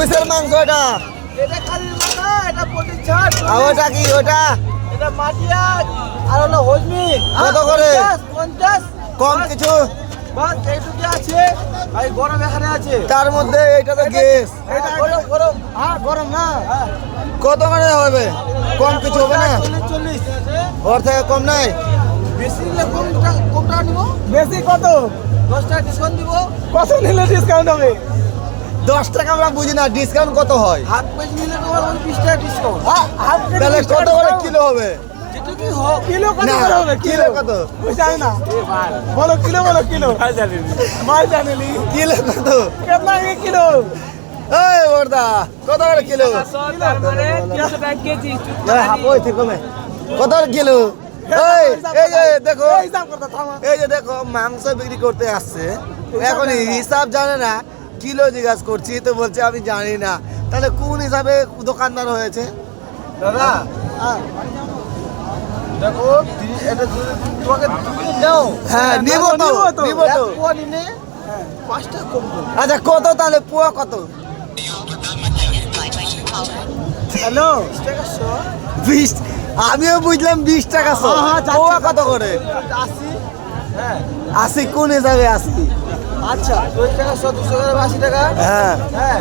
কিসের মাংস এটা? এটা খালির মাথা, এটা পটির ছাড়। আর ওটা কি ওটা? এটা মাটিয়া আর হলো হজমি। কত করে? 50। কম কিছু? বাস এইটুকু আছে। ভাই গরম এখানে আছে। তার মধ্যে এটা তো গ্যাস। এটা গরম গরম। হ্যাঁ গরম না। হ্যাঁ। কত করে হবে? কম কিছু হবে না? 40। ওর থেকে কম নাই? বেশি নিলে কম টাকা নিব। বেশি কত? 10 টাকা ডিসকাউন্ট দিব। কত নিলে ডিসকাউন্ট হবে? 10 টাকা আমরা বুঝি না, ডিসকাউন্ট কত হয়? হাফ কেজি নিলে তোমার 20 টাকা ডিসকাউন্ট। হাফ কেজি তাহলে কত করে discount? কিলো হবে? যেটুকু হোক। কিলো কত না, করে হবে? কিলো কত? বুঝাই না। এ ভাই বলো কিলো, বলো কিলো। ভাই জানেনি। কিলো কত? কেমন আগে কিলো? এই বর্দা কত করে কিলো? হাপই ঠিক কমে। কত করে কিলো? এই এই যে দেখো, এই হিসাব করতে থামো। এই যে দেখো মাংস বিক্রি করতে আসছে, এখন হিসাব জানে না, কিলো জিজ্ঞাসা করছি তো বলছে আমি জানি না। তাহলে কোন হিসাবে দোকানদার হয়েছে? দাদা দেখো এটা যদি তোমাকে দাও হ্যাঁ নিব তো, নিব তো। এক পোয়া নিলে 5 টাকা কম করবে। আচ্ছা কত তাহলে পোয়া কত? হ্যালো 20 টাকা 100। 20? আমিও বুঝলাম 20 টাকা শো। পোয়া কত করে? 80। হ্যাঁ 80 কোন হিসাবে 80? আচ্ছা 20 টাকা 100, 200 গ্রাম 80 টাকা। হ্যাঁ হ্যাঁ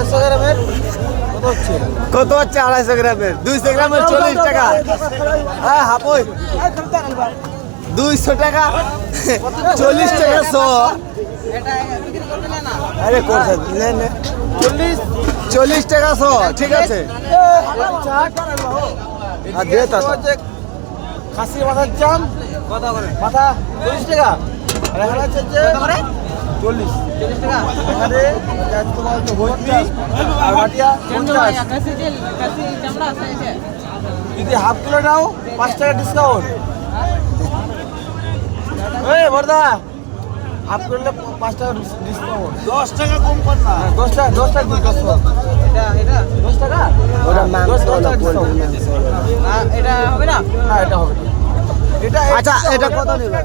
250 গ্রামের কত হচ্ছে? কত হচ্ছে 250 গ্রামের? 200 গ্রামের 40 টাকা। হ্যাঁ হাপই 200 টাকা 40 টাকা শো। আরে করছে নে নে 40 টাকা শো, ঠিক আছে। আর দে তা তো। খাসির মাথার চাম কত করে? মাথা 40 টাকা। আর এখানে হচ্ছে যে কত করে? 40 টাকা। এখানে তোমার হচ্ছে হজমি আর মাটিয়া 50। যদি হাফ কিলো নাও 5 টাকা ডিসকাউন্ট। এই বর্দা হাফ কিলো নিলে 5 টাকা ডিসকাউন্ট। 10 টাকা কম কর না। 10 টাকা 10 টাকা দিই 10 টাকা। এটা 10 টাকা? ওটা মাংস হলো, টাকা পোল্ট্রির discount। মাংস। এটা হবে না? না এটা হবে না। এটা আচ্ছা এটা কত নেবে?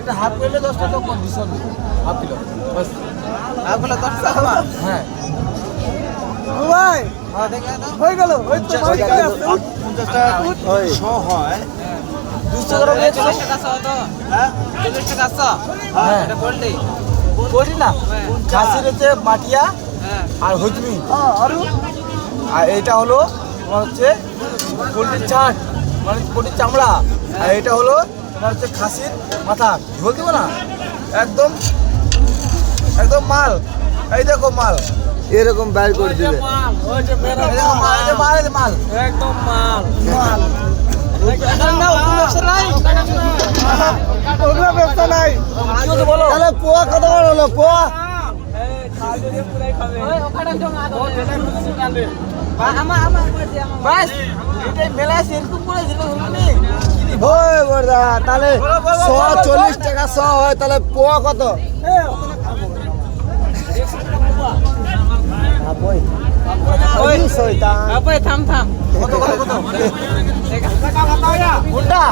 এটা হাফ কিলো 10 টাকা কম ডিসকাউন্ট দিব। হাফ কিলো বাস। হাফ কিলো 10 টাকা হবে? হ্যাঁ। ভাই হ্যাঁ দেখে দাও। হয়ে গেল। ওই তো মাছ চলে আসছে। 50 টাকা ওই 100 হয়। 200 গ্রাম নিয়ে চলো। হ্যাঁ? হ্যাঁ। বলি না খাসির হচ্ছে মাটিয়া আর হজমি আর এটা হলো তোমার হচ্ছে পোলট্রির ছাট মানে পোলট্রির চামড়া আর এটা হলো তোমার হচ্ছে খাসির মাথা। ঝোল দেবো না একদম একদম মাল। এই দেখো মাল এরকম বাইর করে দিবে। এই দেখো মাল, এই যে মাল, এই যে মাল একদম মাল। এখানে নাও, কোনো ব্যবসা নাই। কোনো ব্যবসা নাই। কি হচ্ছে বলো? তাহলে পোয়া কত করে হলো? পোয়া বাস এটাই মেলা আছে এরকম করে যেটা হলো নি। ওই বর্দা তাহলে 140 টাকা শো হয়, তাহলে পোয়া কত? হাপই ওই শয়তান। থাম থাম। কত কত কত? কোনটা?